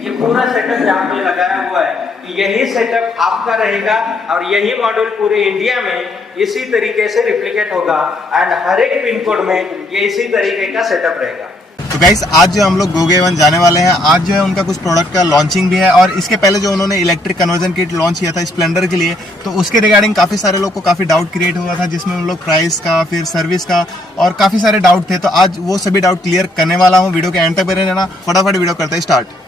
ये पूरा सेटअप जहाँ पे लगाया हुआ है, यही सेटअप आपका रहेगा और यही मॉड्यूल पूरे इंडिया में इसी तरीके से रिप्लिकेट होगा एंड हर एक पिन कोड में ये इसी तरीके का सेटअप रहेगा। तो गाइस आज जो हम लोग GoGo A1 जाने वाले हैं, आज जो है उनका कुछ प्रोडक्ट का लॉन्चिंग भी है और इसके पहले जो उन्होंने इलेक्ट्रिक कन्वर्जन किट लॉन्च किया था स्प्लेंडर के लिए, तो उसके रिगार्डिंग काफ़ी सारे लोग को काफ़ी डाउट क्रिएट हुआ था, जिसमें उन लोग प्राइस का, फिर सर्विस का और काफ़ी सारे डाउट थे। तो आज वो सभी डाउट क्लियर करने वाला हूँ। वीडियो के एंड तक बने रहना। फटाफट वीडियो करते हैं स्टार्ट।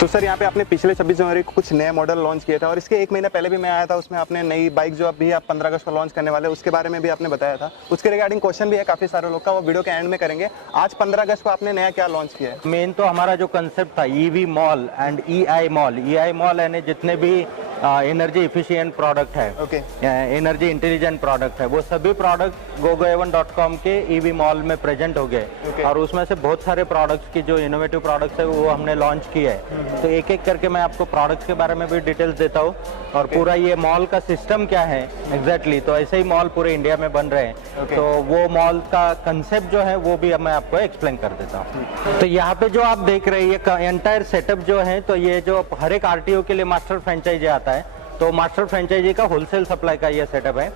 तो सर यहाँ पे आपने पिछले 26 जनवरी को कुछ नए मॉडल लॉन्च किया था और इसके एक महीना पहले भी मैं आया था, उसमें आपने नई बाइक जो अभी आप 15 अगस्त को लॉन्च करने वाले उसके बारे में भी आपने बताया था। उसके रिगार्डिंग क्वेश्चन भी है काफ़ी सारे लोग का, वो वीडियो के एंड में करेंगे। आज 15 अगस्त को आपने नया क्या लॉन्च किया है? मेन तो हमारा जो कंसेप्ट था EV mall and EI mall यानी जितने भी एनर्जी इफिशिएंट प्रोडक्ट है, एनर्जी इंटेलिजेंट प्रोडक्ट है, वो सभी प्रोडक्ट gogoa1.com के EV मॉल में प्रेजेंट हो गए और उसमें से बहुत सारे प्रोडक्ट्स की जो इनोवेटिव प्रोडक्ट्स है वो हमने लॉन्च किए हैं। तो एक एक करके मैं आपको प्रोडक्ट्स के बारे में भी डिटेल्स देता हूँ और पूरा ये मॉल का सिस्टम क्या है एग्जैक्टली। तो ऐसे ही मॉल पूरे इंडिया में बन रहे हैं, तो वो मॉल का कंसेप्ट जो है वो भी मैं आपको एक्सप्लेन कर देता हूँ। तो यहाँ पे जो आप देख रहे हैं ये एंटायर सेटअप जो है, तो ये जो हर एक RTO के लिए मास्टर फ्रेंचाइजी आता है, तो मास्टर फ्रेंचाइजी का होलसेल सप्लाई का ये सेटअप है।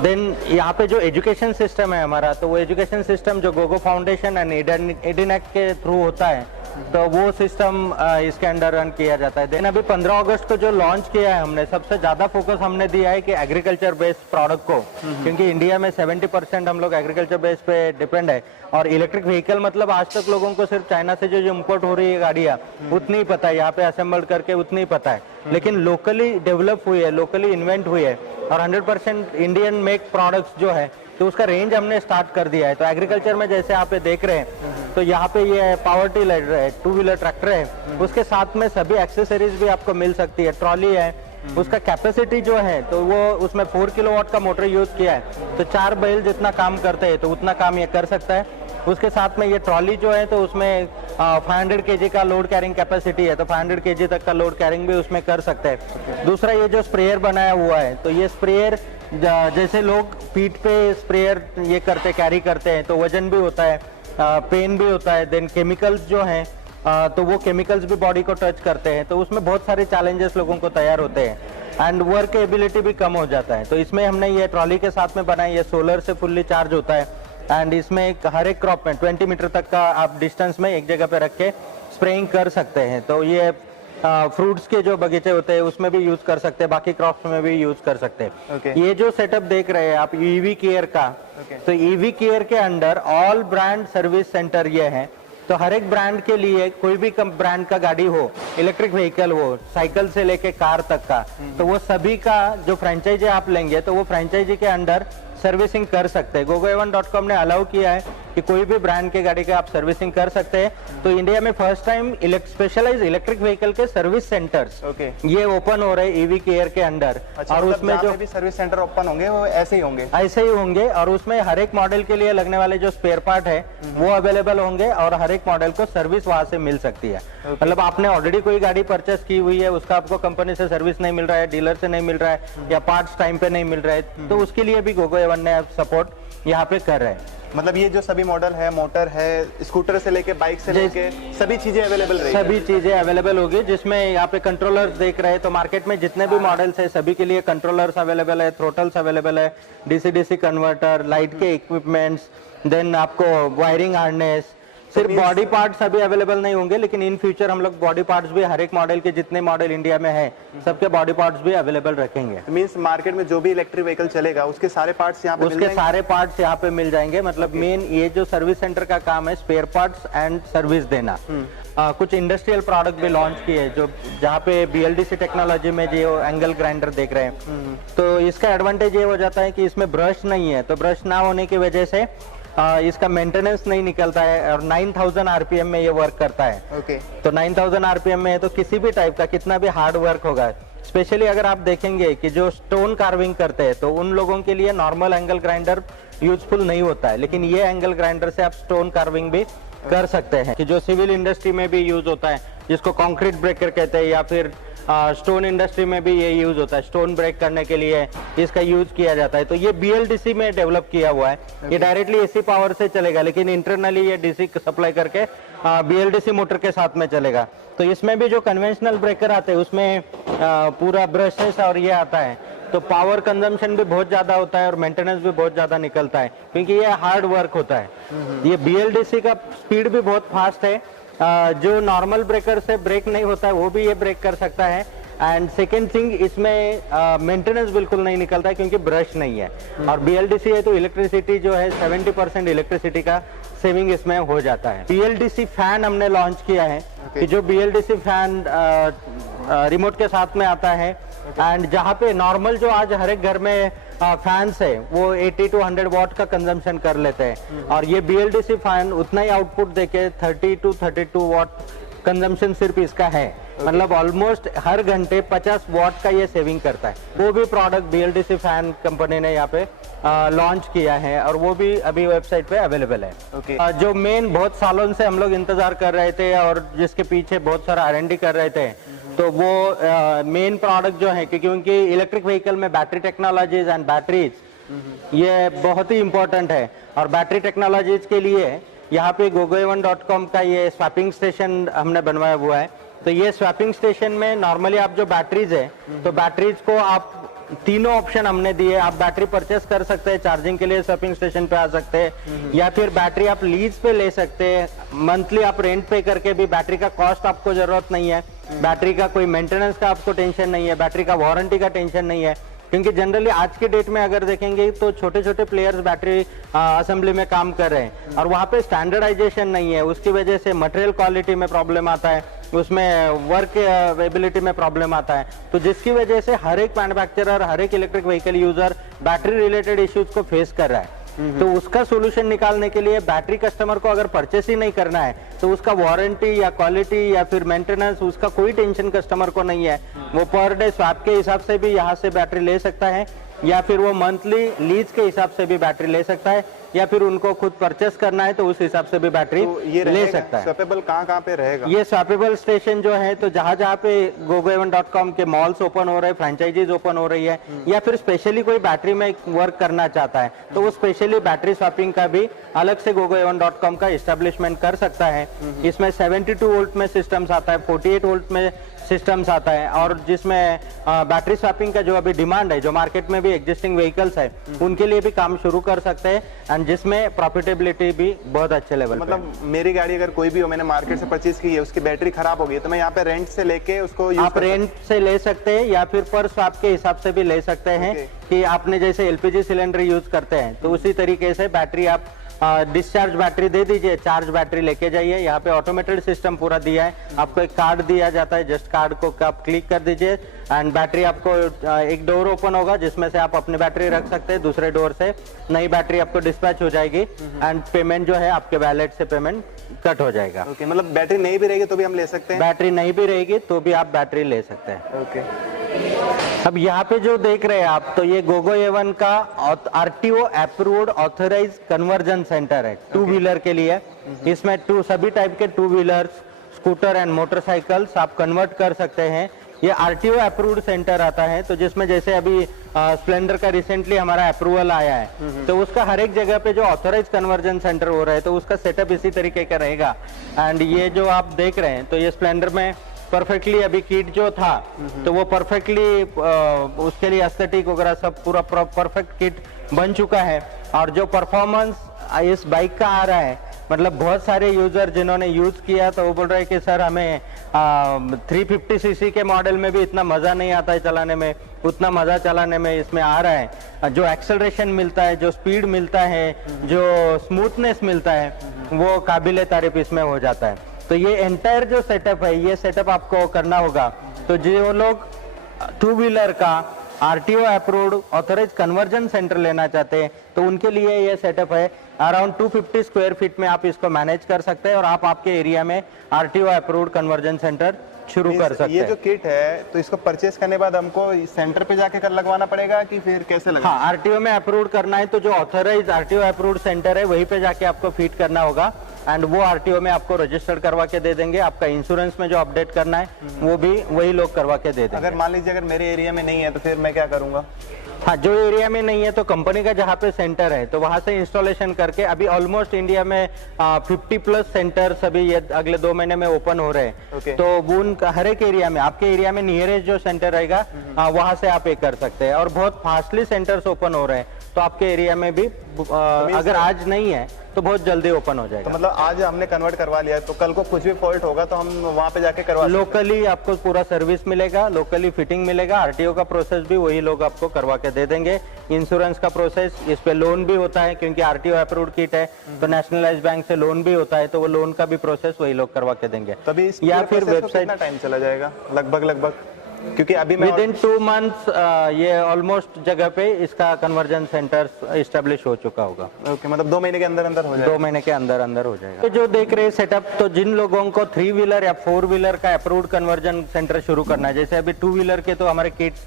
देन यहाँ पे जो एजुकेशन सिस्टम है हमारा, तो वो एजुकेशन सिस्टम जो गोगो फाउंडेशन एंड एडिनेक्ट के थ्रू होता है, तो वो सिस्टम इसके अंडर रन किया जाता है। देन अभी 15 अगस्त को जो लॉन्च किया है हमने, सबसे ज्यादा फोकस हमने दिया है कि एग्रीकल्चर बेस्ड प्रोडक्ट को, क्योंकि इंडिया में 70% हम लोग एग्रीकल्चर बेस्ड पे डिपेंड है और इलेक्ट्रिक व्हीकल मतलब आज तक लोगों को सिर्फ चाइना से जो इम्पोर्ट हो रही है गाड़ियाँ उतनी ही पता है, यहाँ पे असेंबल्ड करके उतनी ही पता है, लेकिन लोकली डेवलप हुई है, लोकली इन्वेंट हुई है और 100% इंडियन मेक प्रोडक्ट्स जो है, तो उसका रेंज हमने स्टार्ट कर दिया है। तो एग्रीकल्चर में जैसे आप देख रहे हैं, तो यहाँ पे ये पावर टिलर है, 2 व्हीलर ट्रैक्टर है, उसके साथ में सभी एक्सेसरीज भी आपको मिल सकती है। ट्रॉली है, उसका कैपेसिटी जो है तो वो उसमें 4 किलोवाट का मोटर यूज किया है, तो 4 बैल जितना काम करते हैं तो उतना काम ये कर सकता है। उसके साथ में ये ट्रॉली जो है तो उसमें 500 kg का लोड कैरिंग कैपेसिटी है, तो 500 kg तक का लोड कैरिंग भी उसमें कर सकते हैं। दूसरा ये जो स्प्रेयर बनाया हुआ है, तो ये स्प्रेयर जैसे लोग पीठ पे स्प्रेयर ये करते कैरी करते हैं, तो वजन भी होता है, पेन भी होता है। देन केमिकल्स जो हैं तो वो केमिकल्स भी बॉडी को टच करते हैं, तो उसमें बहुत सारे चैलेंजेस लोगों को तैयार होते हैं एंड वर्क एबिलिटी भी कम हो जाता है। तो इसमें हमने ये ट्रॉली के साथ में बनाई, ये सोलर से फुल्ली चार्ज होता है एंड इसमें हर एक क्रॉप में 20 मीटर तक का आप डिस्टेंस में एक जगह पे रख के स्प्रेइंग कर सकते हैं। तो ये फ्रूट्स के जो बगीचे होते हैं उसमें भी यूज कर सकते हैं, बाकी क्रॉप्स में भी यूज कर सकते हैं। ये जो सेटअप देख रहे हैं आप EV केयर का, तो EV केयर के under all brand service centre ये है। तो हर एक ब्रांड के लिए कोई भी ब्रांड का गाड़ी हो, इलेक्ट्रिक व्हीकल हो, साइकिल से लेके कार तक का, तो वो सभी का जो फ्रेंचाइजी आप लेंगे तो वो फ्रेंचाइजी के अंडर सर्विसिंग कर सकते हैं। gogoa1.com ने अलाउ किया है कि कोई भी ब्रांड के गाड़ी का आप सर्विसिंग कर सकते हैं। तो इंडिया में first time specialise electric vehicle के सर्विस सेंटर्स ये ओपन हो रहे EV केयर के अंडर। और उसमें जो भी सर्विस सेंटर ओपन होंगे वो ऐसे ही होंगे और उसमें हर एक मॉडल के लिए लगने वाले जो स्पेयर पार्ट है वो अवेलेबल होंगे और हर एक मॉडल को सर्विस वहां से मिल सकती है। मतलब आपने ऑलरेडी कोई गाड़ी परचेस की हुई है, उसका आपको कंपनी से सर्विस नहीं मिल रहा है, डीलर से नहीं मिल रहा है या पार्ट्स टाइम पे नहीं मिल रहा है, तो उसके लिए भी GogoA1 ने सपोर्ट यहाँ पे कर रहे हैं। मतलब ये जो सभी मॉडल है, मोटर है, स्कूटर से लेके बाइक से लेके सभी चीजें अवेलेबल रहेगी, सभी चीजें अवेलेबल होगी। जिसमें यहाँ पे कंट्रोलर्स देख रहे हैं, तो मार्केट में जितने भी मॉडल्स है सभी के लिए कंट्रोलर्स अवेलेबल है, थ्रोटल्स अवेलेबल है, DC कन्वर्टर, लाइट के इक्विपमेंट्स, देन आपको वायरिंग हार्नेस, सिर्फ बॉडी पार्ट्स अभी अवेलेबल नहीं होंगे, लेकिन इन फ्यूचर हम लोग बॉडी पार्ट्स भी हर एक मॉडल के जितने मॉडल इंडिया में है सबके बॉडी पार्ट्स भी अवेलेबल रखेंगे। मींस मार्केट में जो भी इलेक्ट्रिक व्हीकल चलेगा उसके सारे पार्ट्स यहाँ पे मिल जाएंगे। मतलब मेन ये जो सर्विस सेंटर का काम है स्पेयर पार्ट्स एंड सर्विस देना। कुछ इंडस्ट्रियल प्रोडक्ट भी लॉन्च किए जो जहाँ पे BLDC टेक्नोलॉजी में जो एंगल ग्राइंडर देख रहे हैं, तो इसका एडवांटेज ये हो जाता है कि इसमें ब्रश नहीं है, तो ब्रश ना होने की वजह से इसका मेंटेनेंस नहीं निकलता है और 9000 RPM में ये वर्क करता है। तो 9000 RPM में है तो किसी भी टाइप का कितना भी हार्ड वर्क होगा, स्पेशली अगर आप देखेंगे कि जो स्टोन कार्विंग करते हैं तो उन लोगों के लिए नॉर्मल एंगल ग्राइंडर यूजफुल नहीं होता है, लेकिन ये एंगल ग्राइंडर से आप स्टोन कार्विंग भी कर सकते हैं, कि जो सिविल इंडस्ट्री में भी यूज होता है, जिसको कंक्रीट ब्रेकर कहते हैं, या फिर स्टोन इंडस्ट्री में भी ये यूज होता है, स्टोन ब्रेक करने के लिए इसका यूज किया जाता है। तो ये BLDC में डेवलप किया हुआ है। ये डायरेक्टली AC पावर से चलेगा, लेकिन इंटरनली ये DC सप्लाई करके BLDC मोटर के साथ में चलेगा। तो इसमें भी जो कन्वेंशनल ब्रेकर आते हैं उसमें पूरा ब्रशेस और ये आता है, तो पावर कंजम्पशन भी बहुत ज्यादा होता है और मेंटेनेंस भी बहुत ज्यादा निकलता है, क्योंकि ये हार्ड वर्क होता है। ये BLDC का स्पीड भी बहुत फास्ट है, जो नॉर्मल ब्रेकर से ब्रेक नहीं होता है वो भी ये ब्रेक कर सकता है। एंड सेकेंड थिंग, इसमें मेंटेनेंस बिल्कुल नहीं निकलता है क्योंकि ब्रश नहीं है। और BLDC है तो इलेक्ट्रिसिटी जो है 70% इलेक्ट्रिसिटी का सेविंग इसमें हो जाता है। BLDC फैन हमने लॉन्च किया है, कि जो BLDC फैन रिमोट के साथ में आता है। एंड जहाँ पे नॉर्मल जो आज हर एक घर में फैंस है वो 80 to 100 वॉट का कंजम्पशन कर लेते हैं, और ये BLDC फैन उतना ही आउटपुट देके 30 to 32 वॉट कंजम्पशन सिर्फ इसका है। मतलब ऑलमोस्ट हर घंटे 50 वॉट का ये सेविंग करता है। वो भी प्रोडक्ट BLDC फैन कंपनी ने यहाँ पे लॉन्च किया है, और वो भी अभी वेबसाइट पे अवेलेबल है। जो मेन बहुत सालों से हम लोग इंतजार कर रहे थे और जिसके पीछे बहुत सारा R&D कर रहे थे, तो वो मेन प्रोडक्ट जो है, क्योंकि इलेक्ट्रिक व्हीकल में बैटरी टेक्नोलॉजीज एंड बैटरीज ये बहुत ही इंपॉर्टेंट है। और बैटरी टेक्नोलॉजीज के लिए यहाँ पे gogoa1.com का ये स्वैपिंग स्टेशन हमने बनवाया हुआ है। तो ये स्वैपिंग स्टेशन में नॉर्मली आप जो बैटरीज है, तो बैटरीज को आप तीनों ऑप्शन हमने दिए। आप बैटरी परचेस कर सकते हैं, चार्जिंग के लिए स्वैपिंग स्टेशन पे आ सकते हैं, या फिर बैटरी आप लीज पे ले सकते हैं। मंथली आप रेंट पे करके भी, बैटरी का कॉस्ट आपको जरूरत नहीं है, बैटरी का कोई मेंटेनेंस का आपको टेंशन नहीं है, बैटरी का वारंटी का टेंशन नहीं है। क्योंकि जनरली आज के डेट में अगर देखेंगे तो छोटे छोटे प्लेयर्स बैटरी असेंबली में काम कर रहे हैं, और वहाँ पे स्टैंडर्डाइजेशन नहीं है। उसकी वजह से मटेरियल क्वालिटी में प्रॉब्लम आता है, उसमें वर्क एबिलिटी में प्रॉब्लम आता है। तो जिसकी वजह से हर एक मैन्युफैक्चरर, हर एक electric vehicle user battery related issues को फेस कर रहा है। तो उसका सोल्यूशन निकालने के लिए बैटरी कस्टमर को अगर परचेस ही नहीं करना है, तो उसका वारंटी या क्वालिटी या फिर मेंटेनेंस, उसका कोई टेंशन कस्टमर को नहीं है। वो पर डे स्वैप के हिसाब से भी यहाँ से बैटरी ले सकता है, या फिर वो मंथली लीज के हिसाब से भी बैटरी ले सकता है, या फिर उनको खुद परचेस करना है तो उस हिसाब से भी बैटरी ये ले सकता है। स्वैपेबल कहाँ पे रहेगा? ये स्वैपेबल स्टेशन जो है, तो जहाँ जहाँ पे gogoa1.com के मॉल्स ओपन हो रहे हैं, फ्रेंचाइजीज ओपन हो रही है, या फिर स्पेशली कोई बैटरी में वर्क करना चाहता है, तो वो स्पेशली बैटरी स्वैपिंग का भी अलग से gogoa1.com का इस्टेब्लिशमेंट कर सकता है। इसमें 72 वोल्ट में सिस्टम्स आता है, 48 वोल्ट में सिस्टम्स आता है, और जिसमें बैटरी स्वैपिंग का जो अभी डिमांड है, जो मार्केट में भी एग्जिस्टिंग व्हीकल्स है, उनके लिए भी काम शुरू कर सकते हैं, एंड जिसमें प्रॉफिटेबिलिटी भी बहुत अच्छे लेवल मतलब मेरी गाड़ी अगर कोई भी हो, मैंने मार्केट से परचेज की है, उसकी बैटरी खराब हो गई, तो मैं यहाँ पे रेंट से लेके उसको आप रेंट से ले सकते हैं, या फिर पर स्वैप के हिसाब से भी ले सकते हैं। कि आपने जैसे LPG सिलेंडर यूज करते हैं, तो उसी तरीके से बैटरी आप डिस्चार्ज बैटरी दे दीजिए, चार्ज बैटरी लेके जाइए। यहाँ पे ऑटोमेटेड सिस्टम पूरा दिया है, आपको एक कार्ड दिया जाता है, जस्ट कार्ड को आप क्लिक कर दीजिए एंड बैटरी आपको एक डोर ओपन होगा जिसमें से आप अपनी बैटरी रख सकते हैं, दूसरे डोर से नई बैटरी आपको डिस्पैच हो जाएगी, एंड पेमेंट जो है आपके वैलेट से पेमेंट कट हो जाएगा। ओके, मतलब बैटरी नहीं भी रहेगी तो भी हम ले सकते हैं? बैटरी नहीं भी रहेगी तो भी आप बैटरी ले सकते हैं। ओके, अब यहाँ पे जो देख रहे हैं आप, तो ये gogoa1 का RTO approved authorise conversion centre है टू व्हीलर के लिए। इसमें सभी टाइप के two wheelers, scooter and motorcycles आप कन्वर्ट कर सकते हैं। ये RTO अप्रूव्ड सेंटर आता है, तो जिसमें जैसे अभी स्प्लेंडर का रिसेंटली हमारा अप्रूवल आया है, तो उसका हर एक जगह पे जो ऑथराइज कन्वर्जन सेंटर हो रहा है, तो उसका सेटअप इसी तरीके का रहेगा। एंड ये जो आप देख रहे हैं, तो ये स्प्लेंडर में परफेक्टली अभी किट जो था, तो वो परफेक्टली उसके लिए एस्थेटिक वगैरह सब पूरा परफेक्ट किट बन चुका है। और जो परफॉर्मेंस इस बाइक का आ रहा है, मतलब बहुत सारे यूजर जिन्होंने यूज किया, तो वो बोल रहे हैं कि सर हमें 350 सीसी के मॉडल में भी इतना मजा नहीं आता है चलाने में, उतना मजा चलाने में इसमें आ रहा है। जो एक्सेलरेशन मिलता है, जो स्पीड मिलता है, जो स्मूथनेस मिलता है, वो काबिले तारीफ इसमें हो जाता है। तो ये एंटायर जो सेटअप है, ये सेटअप आपको करना होगा। तो जो लोग टू व्हीलर का RTO approved authorise conversion centre लेना चाहते हैं, तो उनके लिए ये सेटअप है। अराउंड 250 स्क्वायर फीट में आप इसको मैनेज कर सकते हैं, और आप आपके एरिया में RTO अप्रूव्ड कन्वर्जन सेंटर शुरू कर सकते हैं। ये जो किट है, तो इसको परचेस करने के बाद हमको सेंटर पे जाके कर लगवाना पड़ेगा कि फिर कैसे लगेगा? हाँ, RTO में अप्रूव्ड करना है तो जो ऑथराइज RTO अप्रूव्ड सेंटर है, वहीं पे जाके आपको फिट करना होगा। एंड वो आरटीओ में आपको रजिस्टर्ड करवा के दे देंगे। आपका इंश्योरेंस में जो अपडेट करना है वो भी वही लोग करवा के दे देंगे। अगर मान लीजिए अगर मेरे एरिया में नहीं है तो फिर मैं क्या करूंगा? हाँ, जो एरिया में नहीं है तो कंपनी का जहाँ पे सेंटर है तो वहां से इंस्टॉलेशन करके, अभी ऑलमोस्ट इंडिया में 50+ सेंटर्स अभी ये अगले 2 महीने में ओपन हो रहे हैं। तो वो उनका हर एक एरिया में, आपके एरिया में नियरेस्ट जो सेंटर रहेगा वहां से आप ये कर सकते हैं। और बहुत फास्टली सेंटर्स ओपन हो रहे हैं, तो आपके एरिया में भी अगर आज नहीं है तो बहुत जल्दी ओपन हो जाएगा। तो मतलब आज हमने कन्वर्ट करवा लिया तो कल को कुछ भी फॉल्ट होगा तो हम वहां पे जाके करवा सकते हैं। लोकली आपको पूरा सर्विस मिलेगा, लोकली फिटिंग मिलेगा, आरटीओ का प्रोसेस भी वही लोग आपको करवा के दे देंगे। इंश्योरेंस का प्रोसेस, इस पे लोन भी होता है क्योंकि आरटीओ अप्रूव्ड किट है, तो नेशनलाइज्ड बैंक से लोन भी होता है, तो वो लोन का भी प्रोसेस वही लोग करवा के देंगे। तभी या फिर वेबसाइट, कितना टाइम चला जाएगा लगभग? क्योंकि अभी मैं विद इन 2 मंथ्स ये ऑलमोस्ट जगह पे इसका कन्वर्जन सेंटर इस्टेब्लिश हो चुका होगा। ओके, मतलब 2 महीने के अंदर अंदर हो जाएगा। 2 महीने के अंदर अंदर हो जाएगा। तो जो देख रहे हैं सेटअप, तो जिन लोगों को 3 व्हीलर या 4 व्हीलर का अप्रूव्ड कन्वर्जन सेंटर शुरू करना है, जैसे अभी 2 व्हीलर के तो हमारे किट्स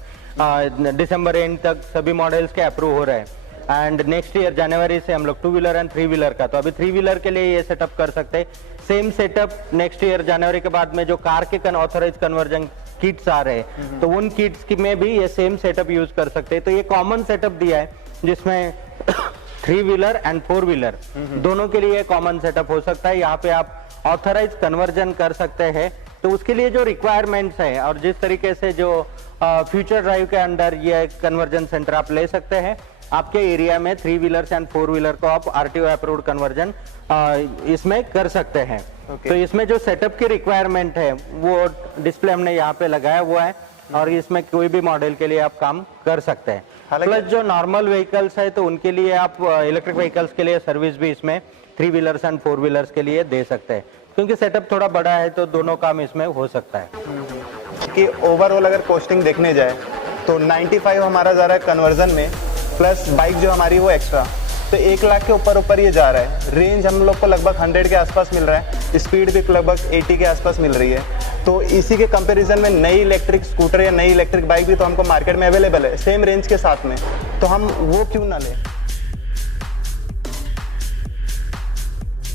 दिसंबर एंड तक सभी मॉडल्स के अप्रूव हो रहे हैं, एंड नेक्स्ट ईयर जनवरी से हम लोग 2 व्हीलर एंड 3 व्हीलर का, तो अभी 3 व्हीलर के लिए ये सेटअप कर सकते हैं। सेम सेटअप नेक्स्ट ईयर जनवरी के बाद में जो कार के ऑथराइज कन्वर्जन किट्स आ रहे हैं, तो उन किट्स की में भी ये सेम सेटअप यूज कर सकते हैं। तो ये कॉमन सेटअप दिया है जिसमें 3 व्हीलर एंड 4 व्हीलर दोनों के लिए कॉमन सेटअप हो सकता है। यहाँ पे आप ऑथराइज कन्वर्जन कर सकते हैं। तो उसके लिए जो रिक्वायरमेंट्स है और जिस तरीके से जो फ्यूचर ड्राइव के अंडर ये कन्वर्जन सेंटर आप ले सकते हैं, आपके एरिया में 3 व्हीलर एंड 4 व्हीलर को आप आरटीओ अप्रूव्ड कन्वर्जन इसमें कर सकते हैं। तो इसमें जो सेटअप की रिक्वायरमेंट है वो डिस्प्ले हमने यहाँ पे लगाया हुआ है, और इसमें कोई भी मॉडल के लिए आप काम कर सकते हैं। प्लस जो नॉर्मल व्हीकल्स है तो उनके लिए आप इलेक्ट्रिक व्हीकल्स के लिए सर्विस भी इसमें 3 व्हीलर्स एंड 4 व्हीलर्स के लिए दे सकते हैं, क्योंकि सेटअप थोड़ा बड़ा है तो दोनों काम इसमें हो सकता है। कि ओवरऑल अगर कॉस्टिंग देखने जाए तो 95 हमारा जा रहा है कन्वर्जन में, प्लस बाइक जो हमारी वो एक्स्ट्रा, तो 1 लाख के ऊपर ये जा रहा है। रेंज हम लोग को लगभग 100 के आसपास मिल रहा है, स्पीड भी लगभग 80 के आसपास मिल रही है। तो इसी के कंपैरिजन में नई इलेक्ट्रिक स्कूटर या नई इलेक्ट्रिक बाइक भी तो हमको मार्केट में अवेलेबल है सेम रेंज के साथ में, तो हम वो क्यों ना लें?